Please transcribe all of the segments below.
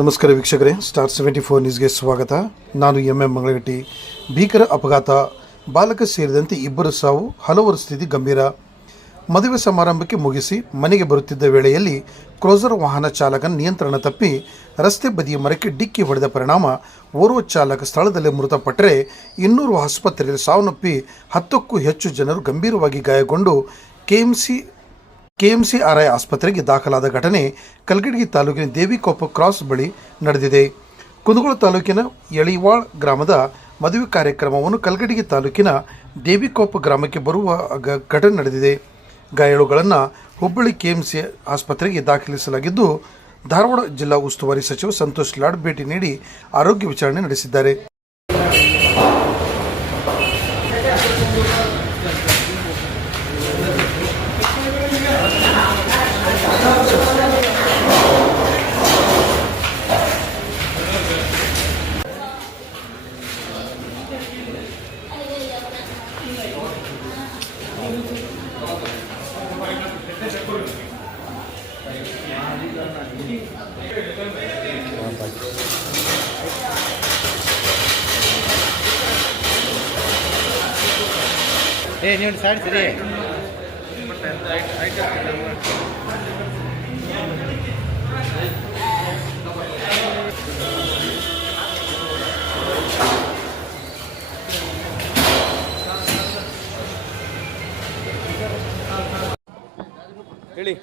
ನಮಸ್ಕಾರ ವೀಕ್ಷಕರೇ star seventy four ನ್ಯೂಸ್ಗೆ ಸ್ವಾಗತ ನಾನು ಎಂ ಎಂ ಮಂಗಳಗಟ್ಟಿ ಭೀಕರ ಅಪಘಾತ ಬಾಲಕ ಸೇರಿದಂತೆ ಇಬ್ಬರು ಸಾವು ಹಲವರು ಸ್ಥಿತಿ ಗಂಭೀರ ಮದುವೆ ಸಮಾರಂಭಕ್ಕೆ ಮುಗಿಸಿ ಮನೆಗೆ ಬರುತ್ತಿದ್ದ ವೇಳೆಯಲ್ಲಿ ಕ್ರೋಸರ್ ವಾಹನ ಚಾಲಕನ ನಿಯಂತ್ರಣ ತಪ್ಪಿ ರಸ್ತೆ ಬದಿಯ ಮರಕ್ಕೆ ಡಿಕ್ಕಿ ಹೊಡೆದ ಪರಿಣಾಮ ಓರ್ವ ಚಾಲಕ ಸ್ಥಳದಲ್ಲೇ ಮೃತಪಟ್ಟರೆ ಇನ್ನೂರು ಆಸ್ಪತ್ರೆಯಲ್ಲಿ ಸಾವನ್ನಪ್ಪಿ ಹತ್ತಕ್ಕೂ ಹೆಚ್ಚು ಜನರು ಗಂಭೀರವಾಗಿ ಗಾಯಗೊಂಡು ಕೆಎಂಸಿ ಕೆಎಂಸಿಆರ್ಐ ಆಸ್ಪತ್ರೆಗೆ ದಾಖಲಾದ ಘಟನೆ ಕಲಕಟಗಿ ತಾಲೂಕಿನ ದೇವಿಕೊಪ್ಪ ಕ್ರಾಸ್ ಬಳಿ ನಡೆದಿದೆ ಕುಂದಗೋಳ ತಾಲೂಕಿನ ಯಳಿವಾಳ್ ಗ್ರಾಮದ ಮದುವೆ ಕಾರ್ಯಕ್ರಮವನ್ನು ಕಲ್ಗಡಿಗೆ ತಾಲೂಕಿನ ದೇವಿಕೊಪ್ಪ ಗ್ರಾಮಕ್ಕೆ ಬರುವ ಘಟನೆ ನಡೆದಿದೆ ಗಾಯಾಳುಗಳನ್ನು ಹುಬ್ಬಳ್ಳಿ ಕೆಎಂಸಿ ಆಸ್ಪತ್ರೆಗೆ ದಾಖಲಿಸಲಾಗಿದ್ದು ಧಾರವಾಡ ಜಿಲ್ಲಾ ಉಸ್ತುವಾರಿ ಸಚಿವ ಸಂತೋಷ್ ಲಾಡ್ ಭೇಟಿ ನೀಡಿ ಆರೋಗ್ಯ ವಿಚಾರಣೆ ನಡೆಸಿದ್ದಾರೆ ಏ ನೀವು ಸರಿ ಹೇಳಿ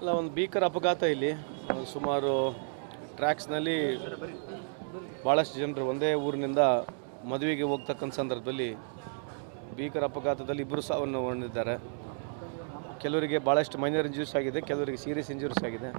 ಅಲ್ಲ ಒಂದು ಭೀಕರ ಅಪಘಾತ ಇಲ್ಲಿ ಸುಮಾರು ಟ್ರ್ಯಾಕ್ಸ್ನಲ್ಲಿ ಭಾಳಷ್ಟು ಜನರು ಒಂದೇ ಊರಿನಿಂದ ಮದುವೆಗೆ ಹೋಗ್ತಕ್ಕಂಥ ಸಂದರ್ಭದಲ್ಲಿ ಭೀಕರ ಅಪಘಾತದಲ್ಲಿ ಇಬ್ಬರು ಸಾವನ್ನು ಹೊಂದಿದ್ದಾರೆ ಕೆಲವರಿಗೆ ಭಾಳಷ್ಟು ಮೈನರ್ ಇಂಜುರಿಸ್ ಆಗಿದೆ ಕೆಲವರಿಗೆ ಸೀರಿಯಸ್ ಇಂಜುರಿಸ್ ಆಗಿದೆ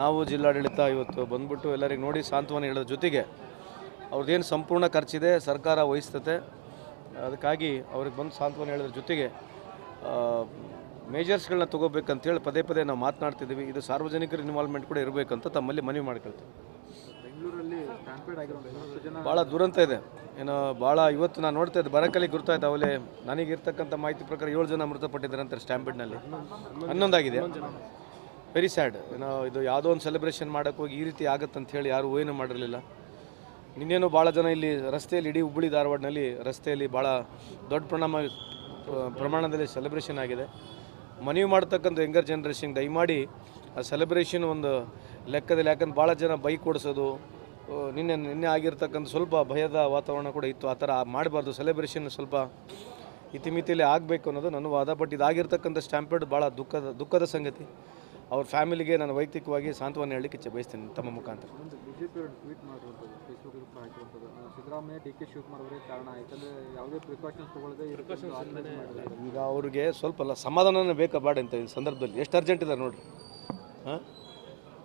ನಾವು ಜಿಲ್ಲಾಡಳಿತ ಇವತ್ತು ಬಂದ್ಬಿಟ್ಟು ಎಲ್ಲರಿಗೆ ನೋಡಿ ಸಾಂತ್ವನ ಹೇಳೋದ್ರ ಜೊತೆಗೆ ಅವ್ರದ್ದೇನು ಸಂಪೂರ್ಣ ಖರ್ಚಿದೆ ಸರ್ಕಾರ ವಹಿಸ್ತತೆ ಅದಕ್ಕಾಗಿ ಅವ್ರಿಗೆ ಬಂದು ಸಾಂತ್ವನ ಹೇಳೋದ್ರ ಜೊತೆಗೆ ಮೇಜರ್ಸ್ಗಳನ್ನ ತೊಗೋಬೇಕಂತೇಳಿ ಪದೇ ಪದೇ ನಾವು ಮಾತನಾಡ್ತಿದ್ದೀವಿ ಇದು ಸಾರ್ವಜನಿಕರ ಇನ್ವಾಲ್ವ್ಮೆಂಟ್ ಕೂಡ ಇರಬೇಕಂತ ತಮ್ಮಲ್ಲಿ ಮನವಿ ಮಾಡ್ಕೊಳ್ತೀವಿ ಭಾಳ ದುರಂತ ಇದೆ ಏನೋ ಭಾಳ ಇವತ್ತು ನಾನು ನೋಡ್ತಾ ಇದ್ದೆ ಬರಕಲ್ಲಿ ಗುರುತಾಯ್ತು ಅವಲೇ ನನಗಿರ್ತಕ್ಕಂಥ ಮಾಹಿತಿ ಪ್ರಕಾರ ಏಳು ಜನ ಮೃತಪಟ್ಟಿದ್ದಾರೆ ಅಂತಾರೆ ಸ್ಟ್ಯಾಂಪಿಡ್ನಲ್ಲಿ ಹನ್ನೊಂದಾಗಿದೆ ವೆರಿ ಸ್ಯಾಡ್ ಏನೋ ಇದು ಯಾವುದೋ ಒಂದು ಸೆಲೆಬ್ರೇಷನ್ ಮಾಡೋಕ್ಕೆ ಹೋಗಿ ಈ ರೀತಿ ಅಂತ ಹೇಳಿ ಯಾರೂ ಏನೂ ಮಾಡಿರಲಿಲ್ಲ ನಿನ್ನೇನು ಭಾಳ ಜನ ಇಲ್ಲಿ ರಸ್ತೆಯಲ್ಲಿ ಇಡೀ ಹುಬ್ಬಳ್ಳಿ ಧಾರವಾಡನಲ್ಲಿ ರಸ್ತೆಯಲ್ಲಿ ಭಾಳ ದೊಡ್ಡ ಪ್ರಮಾಣ ಪ್ರಮಾಣದಲ್ಲಿ ಸೆಲೆಬ್ರೇಷನ್ ಆಗಿದೆ ಮನವಿ ಮಾಡ್ತಕ್ಕಂಥ ಯಂಗರ್ ಜನ್ರೇಷನ್ಗೆ ದಯಮಾಡಿ ಆ ಸೆಲೆಬ್ರೇಷನ್ ಒಂದು ಲೆಕ್ಕದಲ್ಲಿ ಯಾಕಂದ್ರೆ ಭಾಳ ಜನ ಬೈಕ್ ಓಡಿಸೋದು ನಿನ್ನೆ ನಿನ್ನೆ ಆಗಿರ್ತಕ್ಕಂಥ ಸ್ವಲ್ಪ ಭಯದ ವಾತಾವರಣ ಕೂಡ ಇತ್ತು ಆ ಥರ ಮಾಡಬಾರ್ದು ಸೆಲೆಬ್ರೇಷನ್ ಸ್ವಲ್ಪ ಇತಿಮಿತಿಯಲ್ಲಿ ಆಗಬೇಕು ಅನ್ನೋದು ನನ್ನ ವಾದ ಬಟ್ ಇದಾಗಿರ್ತಕ್ಕಂಥ ಸ್ಟ್ಯಾಂಪೇಡ್ ಭಾಳ ದುಃಖದ ದುಃಖದ ಸಂಗತಿ ಅವ್ರ ಫ್ಯಾಮಿಲಿಗೆ ನಾನು ವೈಯಕ್ತಿಕವಾಗಿ ಸಾಂತ್ವನ ಹೇಳಲಿಕ್ಕೆ ಬಯಸ್ತೀನಿ ತಮ್ಮ ಮುಖಾಂತರ ಈಗ ಅವ್ರಿಗೆ ಸ್ವಲ್ಪ ಅಲ್ಲ ಸಮಾಧಾನನೇ ಬೇಕಾ ಬೇಡ ಅಂತ ಈ ಸಂದರ್ಭದಲ್ಲಿ ಎಷ್ಟು ಅರ್ಜೆಂಟ್ ಇದೆ ನೋಡಿರಿ ಹಾಂ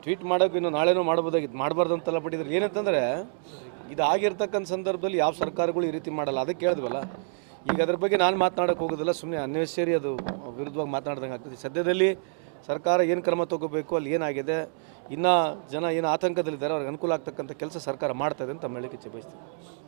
ಟ್ವೀಟ್ ಮಾಡೋಕೆ ಇನ್ನು ನಾಳೆನೂ ಮಾಡ್ಬೋದಾಗಿತ್ತು ಮಾಡಬಾರ್ದು ಅಂತೆಲ್ಲ ಪಟ್ಟಿದ್ರೆ ಏನಂತಂದರೆ ಇದು ಸಂದರ್ಭದಲ್ಲಿ ಯಾವ ಸರ್ಕಾರಗಳು ಈ ರೀತಿ ಮಾಡಲ್ಲ ಅದಕ್ಕೆ ಕೇಳಿದ್ವಲ್ಲ ಈಗ ಅದ್ರ ಬಗ್ಗೆ ನಾನು ಮಾತನಾಡೋಕೆ ಹೋಗೋದಿಲ್ಲ ಸುಮ್ಮನೆ ಅನ್ವೇಷರಿ ಅದು ವಿರುದ್ಧವಾಗಿ ಮಾತನಾಡ್ದಂಗೆ ಆಗ್ತದೆ ಸದ್ಯದಲ್ಲಿ ಸರ್ಕಾರ ಏನು ಕ್ರಮ ತಗೋಬೇಕು ಅಲ್ಲಿ ಏನಾಗಿದೆ ಇನ್ನೂ ಜನ ಏನು ಆತಂಕದಲ್ಲಿದ್ದಾರೆ ಅವ್ರಿಗೆ ಅನುಕೂಲ ಆಗ್ತಕ್ಕಂಥ ಕೆಲಸ ಸರ್ಕಾರ ಮಾಡ್ತದೆ ಅಂತ ನಮ್ಮ ಹೇಳಿಕೆ ಬಯಸ್ತೀನಿ